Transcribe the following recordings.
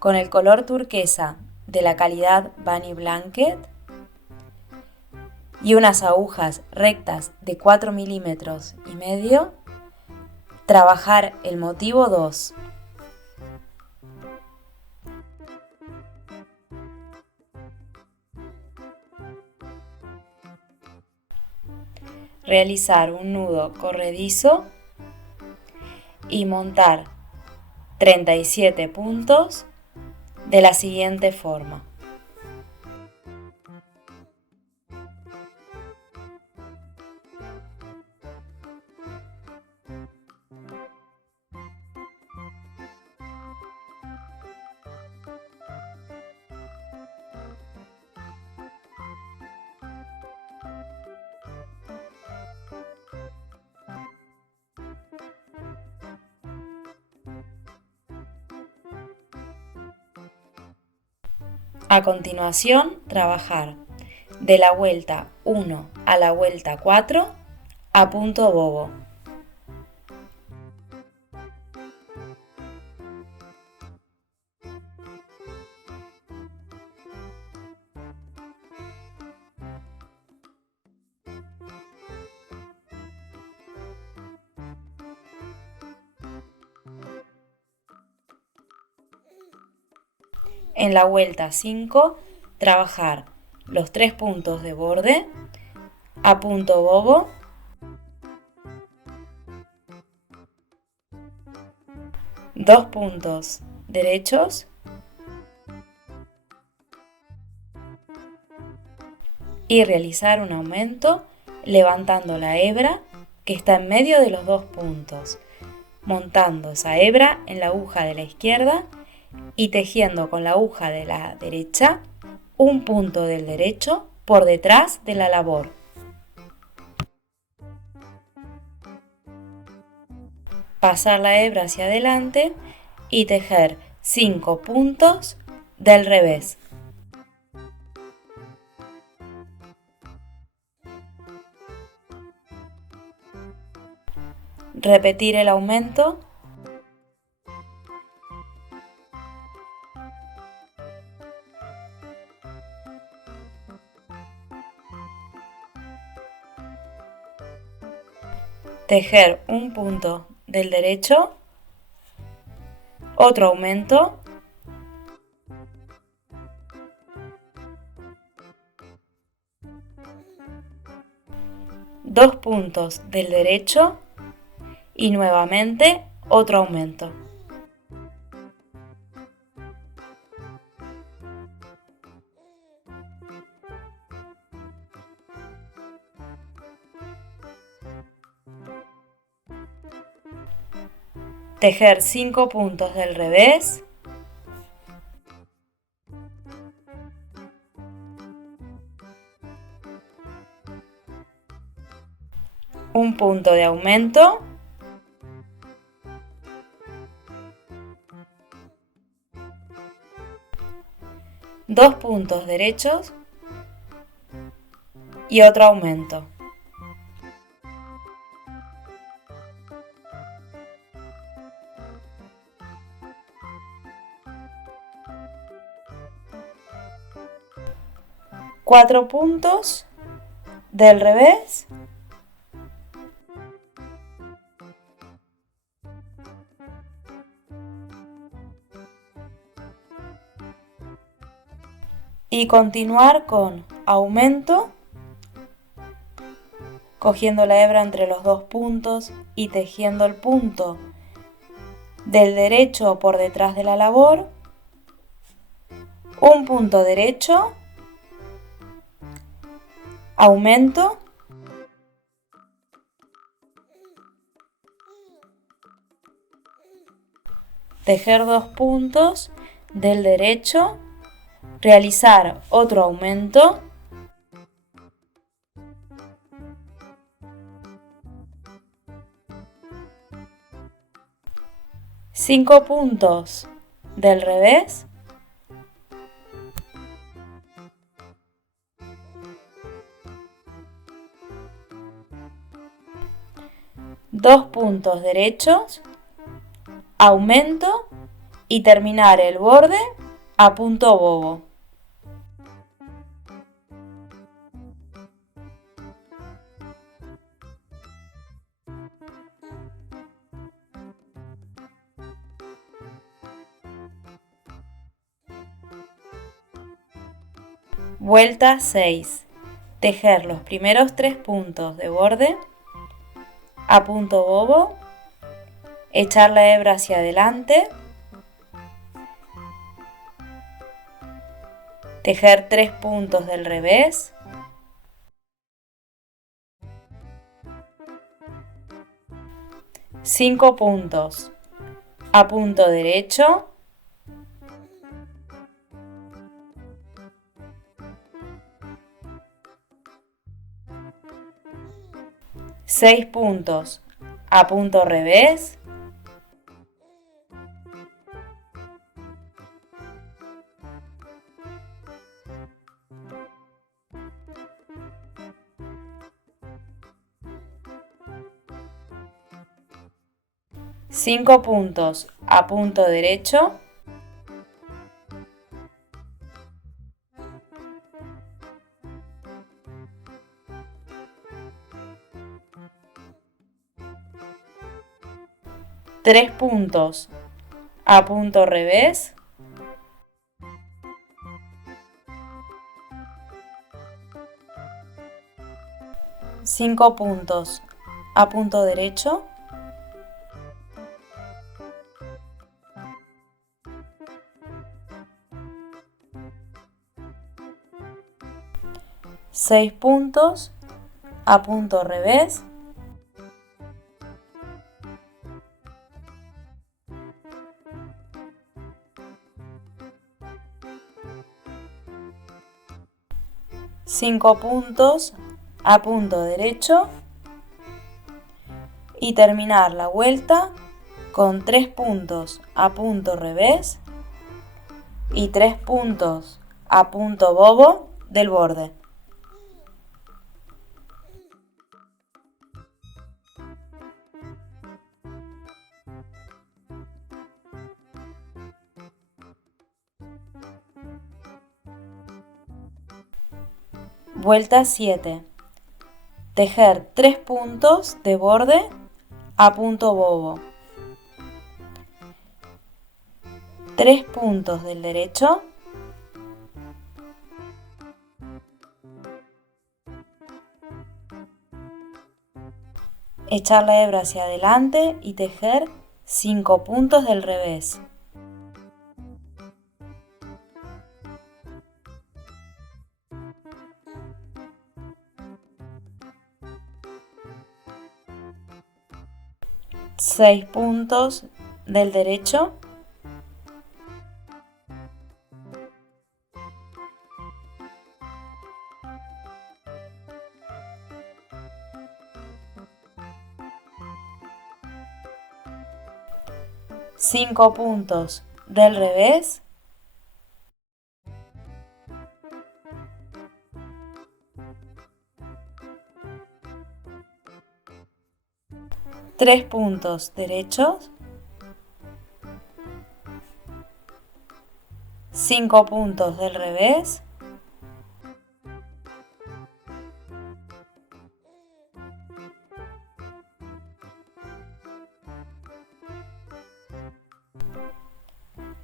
con el color turquesa de la calidad Bunny Blanket y unas agujas rectas de 4,5 milímetros, trabajar el motivo 2. Realizar un nudo corredizo y montar 37 puntos de la siguiente forma. A continuación, trabajar de la vuelta 1 a la vuelta 4 a punto bobo. En la vuelta 5, trabajar los 3 puntos de borde a punto bobo, dos puntos derechos y realizar un aumento levantando la hebra que está en medio de los dos puntos, montando esa hebra en la aguja de la izquierda y tejiendo con la aguja de la derecha un punto del derecho por detrás de la labor. Pasar la hebra hacia adelante y tejer 5 puntos del revés. Repetir el aumento . Tejer un punto del derecho, otro aumento, dos puntos del derecho y nuevamente otro aumento. Tejer 5 puntos del revés, un punto de aumento, dos puntos derechos y otro aumento. Cuatro puntos del revés, y continuar con aumento, cogiendo la hebra entre los dos puntos y tejiendo el punto del derecho por detrás de la labor, un punto derecho, aumento, tejer 2 puntos del derecho, realizar otro aumento, cinco puntos del revés, dos puntos derechos, aumento y terminar el borde a punto bobo. Vuelta 6. Tejer los primeros 3 puntos de borde a punto bobo, echar la hebra hacia adelante, tejer 3 puntos del revés, cinco puntos a punto derecho, seis puntos a punto revés, cinco puntos a punto derecho, tres puntos a punto revés, cinco puntos a punto derecho, seis puntos a punto revés, cinco puntos a punto derecho y terminar la vuelta con 3 puntos a punto revés y 3 puntos a punto bobo del borde. Vuelta 7. Tejer 3 puntos de borde a punto bobo. 3 puntos del derecho. Echar la hebra hacia adelante y tejer 5 puntos del revés. Seis puntos del derecho. Cinco puntos del revés. Tres puntos derechos. 5 puntos del revés.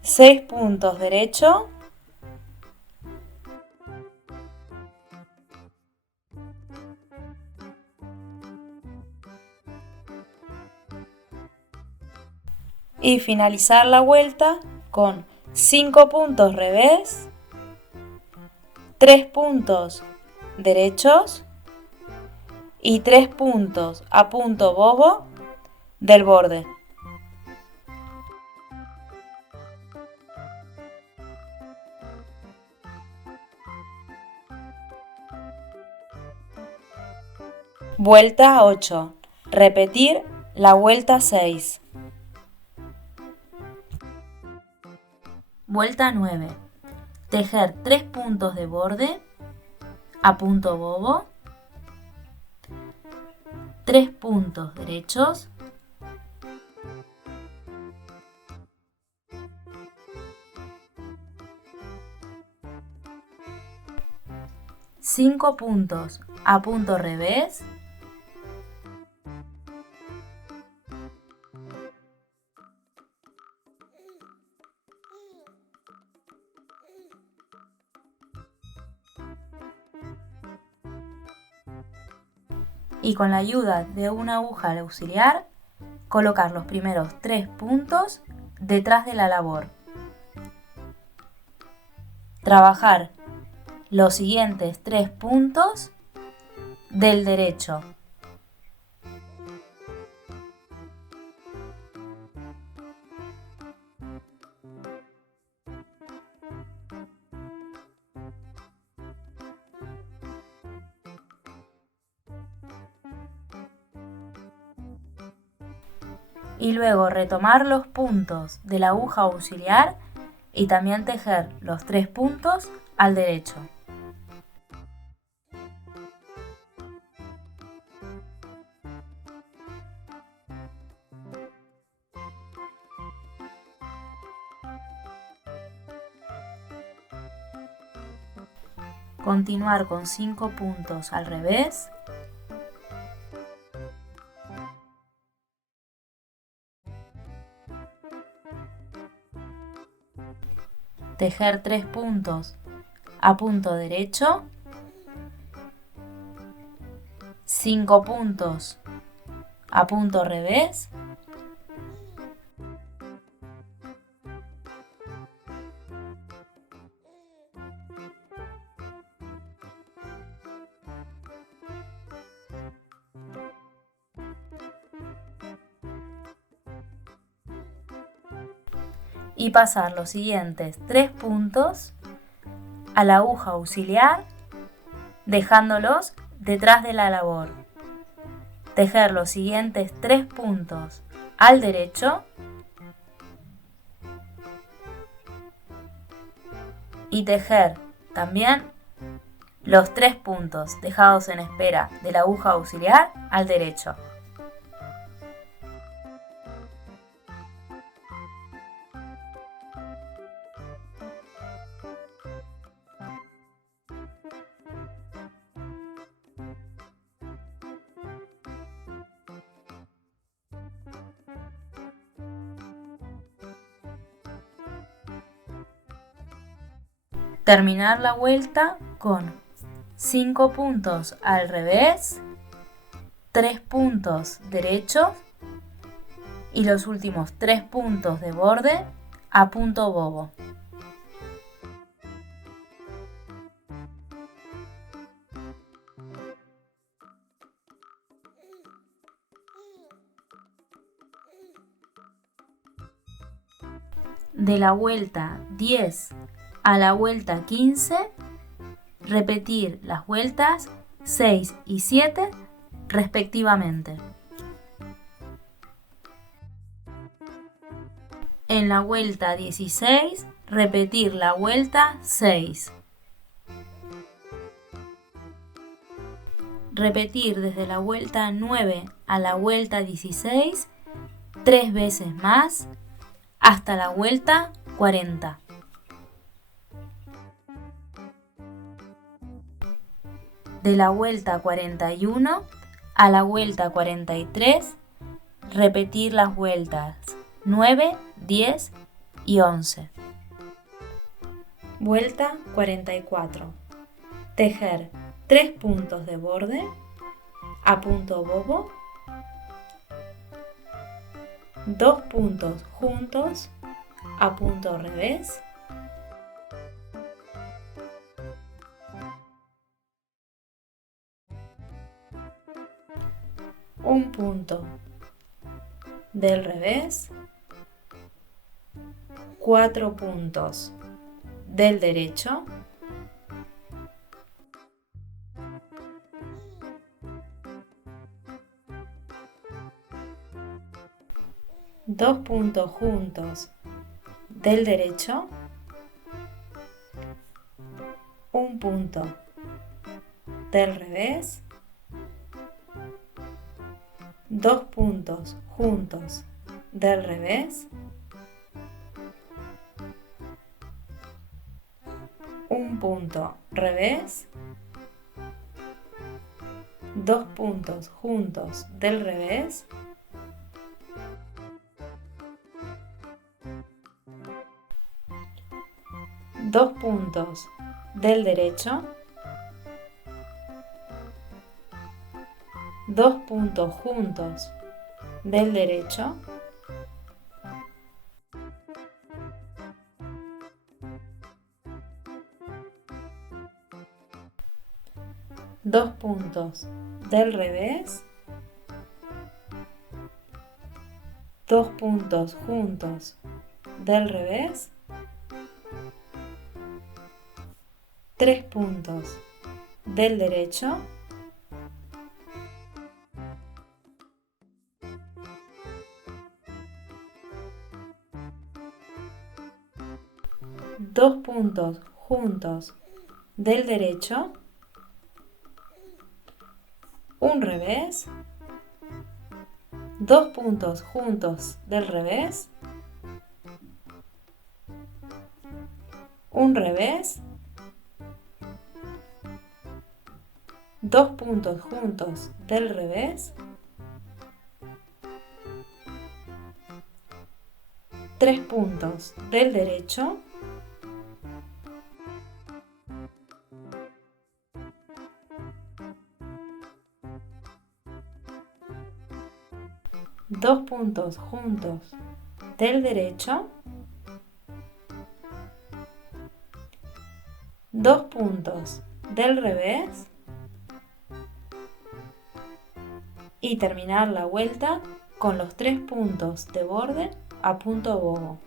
Seis puntos derecho. Y finalizar la vuelta con 5 puntos revés, 3 puntos derechos y 3 puntos a punto bobo del borde. Vuelta 8. Repetir la vuelta 6. Vuelta 9. Tejer 3 puntos de borde a punto bobo, 3 puntos derechos, 5 puntos a punto revés, y con la ayuda de una aguja al auxiliar, colocar los primeros 3 puntos detrás de la labor. Trabajar los siguientes 3 puntos del derecho. Y luego retomar los puntos de la aguja auxiliar y también tejer los 3 puntos al derecho. Continuar con 5 puntos al revés. Tejer 3 puntos a punto derecho, 5 puntos a punto revés, y pasar los siguientes 3 puntos a la aguja auxiliar, dejándolos detrás de la labor. Tejer los siguientes 3 puntos al derecho y tejer también los 3 puntos dejados en espera de la aguja auxiliar al derecho. Terminar la vuelta con 5 puntos al revés, 3 puntos derechos y los últimos 3 puntos de borde a punto bobo. De la vuelta 10 a la vuelta 15, repetir las vueltas 6 y 7 respectivamente. En la vuelta 16, repetir la vuelta 6. Repetir desde la vuelta 9 a la vuelta 16 3 veces más hasta la vuelta 40. De la vuelta 41 a la vuelta 43, repetir las vueltas 9, 10 y 11. Vuelta 44. Tejer 3 puntos de borde a punto bobo, 2 puntos juntos a punto revés, un punto del revés, 4 puntos del derecho, dos puntos juntos del derecho, un punto del revés, 2 puntos juntos del revés, un punto revés 2 puntos juntos del revés, 2 puntos del derecho, 2 puntos juntos del derecho, 2 puntos del revés, 2 puntos juntos del revés, 3 puntos del derecho, 2 puntos juntos del derecho, un revés, 2 puntos juntos del revés, un revés, 2 puntos juntos del revés, 3 puntos del derecho, dos puntos juntos del derecho, 2 puntos del revés y terminar la vuelta con los 3 puntos de borde a punto bobo.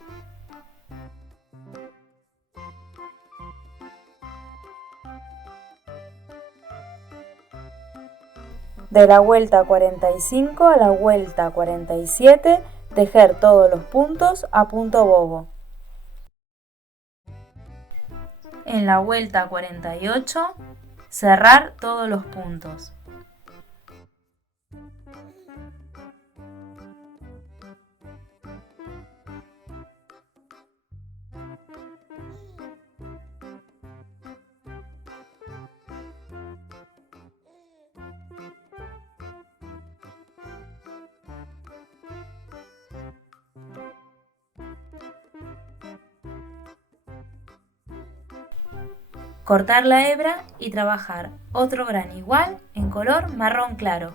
De la vuelta 45 a la vuelta 47, tejer todos los puntos a punto bobo. En la vuelta 48, cerrar todos los puntos. Cortar la hebra y trabajar otro gran igual en color marrón claro.